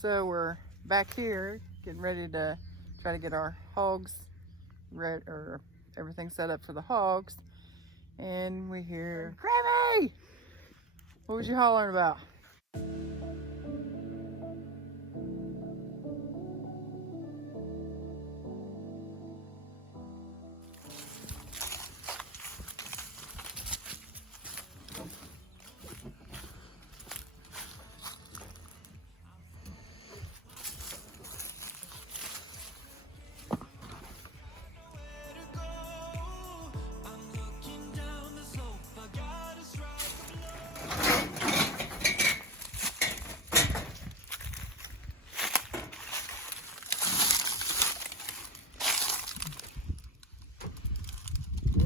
So we're back here getting ready to try to get our hogs ready, or everything set up for the hogs. And we hear, Grammy! What was you hollering about?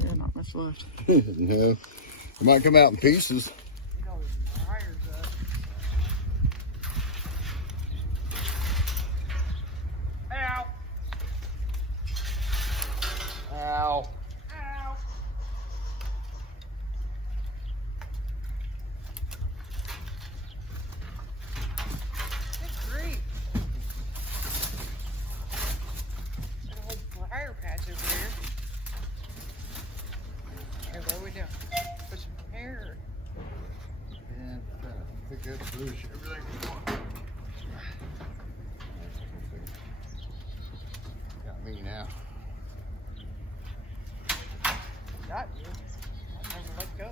Yeah, not much left. No, it might come out in pieces. Ow! Ow. Ow! Good grief! Got a whole briar patch over here. Hey, what are we doing? Put some hair. And pick up the bush, everything we want. Got me now. Got you. I'll never let go.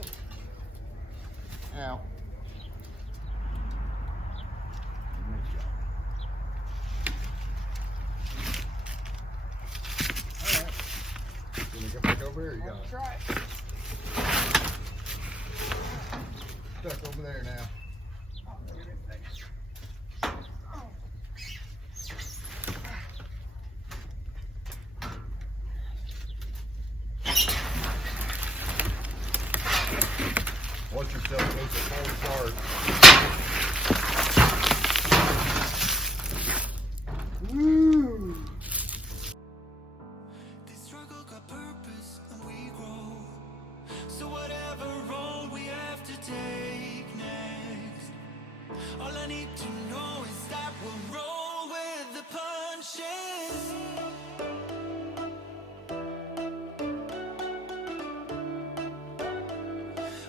Ow. Alright. Can we come back over here? You got it. Try it. Stuck over there now. Oh, look at it. Thanks. Oh. Watch yourself, it's a cold start. Woo! This struggle got purpose and we grow. So whatever road we have to take next, all I need to know is that we'll roll with the punches.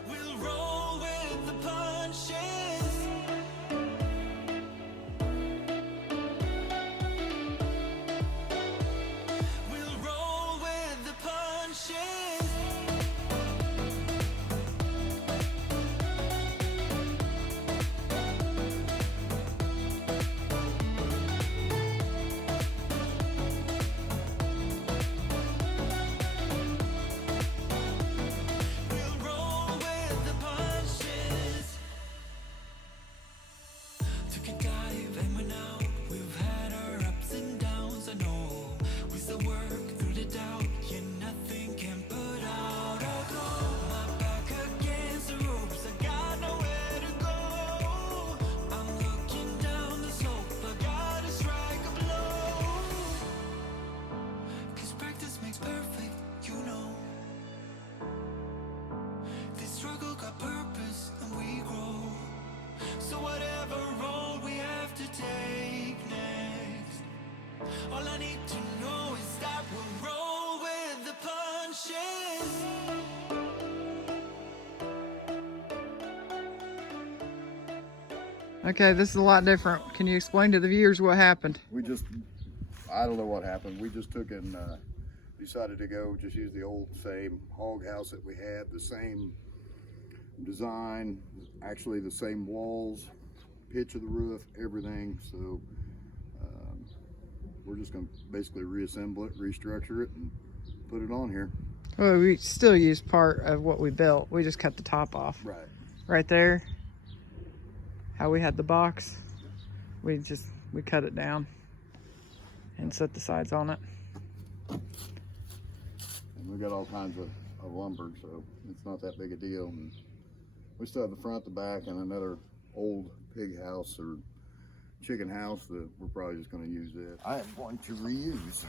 We'll roll with the punches. We'll roll with the punches. We'll roll with the punches. Took a dive and went out. We've had our ups and downs. I know we still work through the doubt. Yeah, nothing can put out our glow. My back against the ropes. I got nowhere to go. I'm looking down the slope. I gotta strike a blow. 'Cause practice makes perfect, you know. This struggle got purpose and we grow. So whatever road we have to take next, all I need to know is that we'll roll with the punches. Okay, this is a lot different. Can you explain to the viewers what happened? I don't know what happened. We just took and decided to go just use the old same hog house that we had, the same design, actually the same walls, pitch of the roof, everything. So we're just going to basically reassemble it, restructure it, and put it on here. Well, we still use part of what we built. We just cut the top off. Right. Right there. How we had the box. We cut it down and set the sides on it. And we got all kinds of lumber, so it's not that big a deal. And we still have the front, the back, and another old pig house or chicken house that we're probably just going to use it. I am going to reuse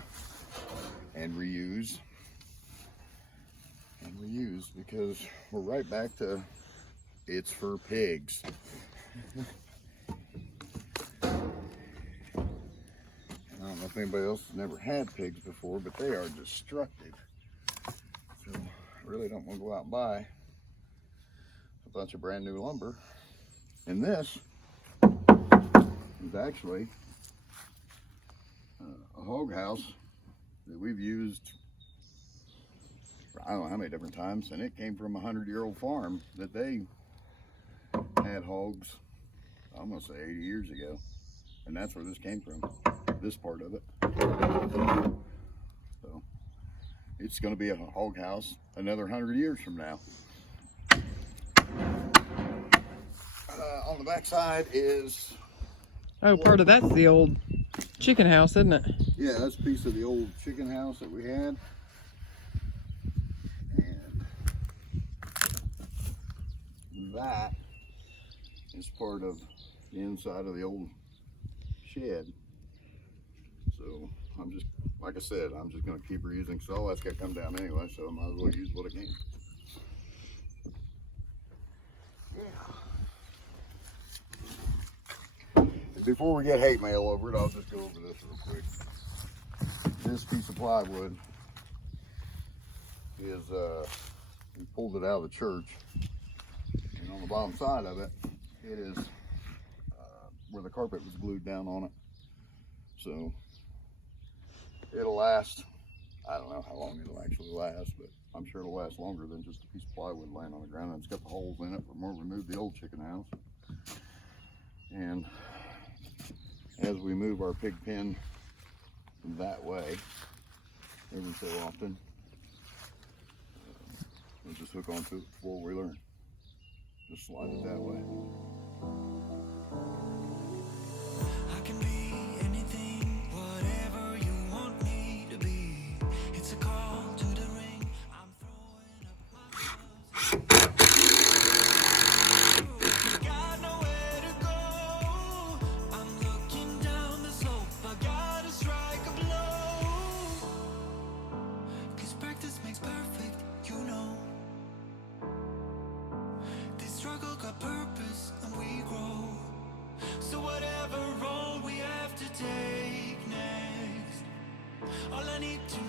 and reuse and reuse because we're right back to it's for pigs. know if anybody else has never had pigs before, but they are destructive. So I really don't want to go out and buy a bunch of brand new lumber. And this is actually a hog house that we've used, I don't know how many different times, and it came from a 100-year-old farm that they had hogs, I'm gonna say 80 years ago, and that's where this came from, this part of it. So it's gonna be a hog house another 100 years from now. On the back side is, Oh, part of that's the old chicken house, isn't it? yeah, that's a piece of the old chicken house that we had. And that is part of the inside of the old shed. So I'm just, like I said, I'm just going to keep reusing, because all that's got to come down anyway, so I might as well use what I can. Before we get hate mail over it, I'll just go over this real quick. This piece of plywood is, we pulled it out of the church, and on the bottom side of it, it is where the carpet was glued down on it. So it'll last, I don't know how long it'll actually last, but I'm sure it'll last longer than just a piece of plywood laying on the ground. And it's got the holes in it from where we moved the old chicken house. And as we move our pig pen that way, every so often, we'll just hook onto it before we learn. Just slide it that way. I can be anything, whatever you want me to be. It's a call to the ring. I'm throwing up my gloves. Got nowhere to go. I'm looking down the slope. I gotta strike a blow. 'Cause practice makes perfect, you know. This struggle got purpose and we grow. So whatever road we have to take next, all I need to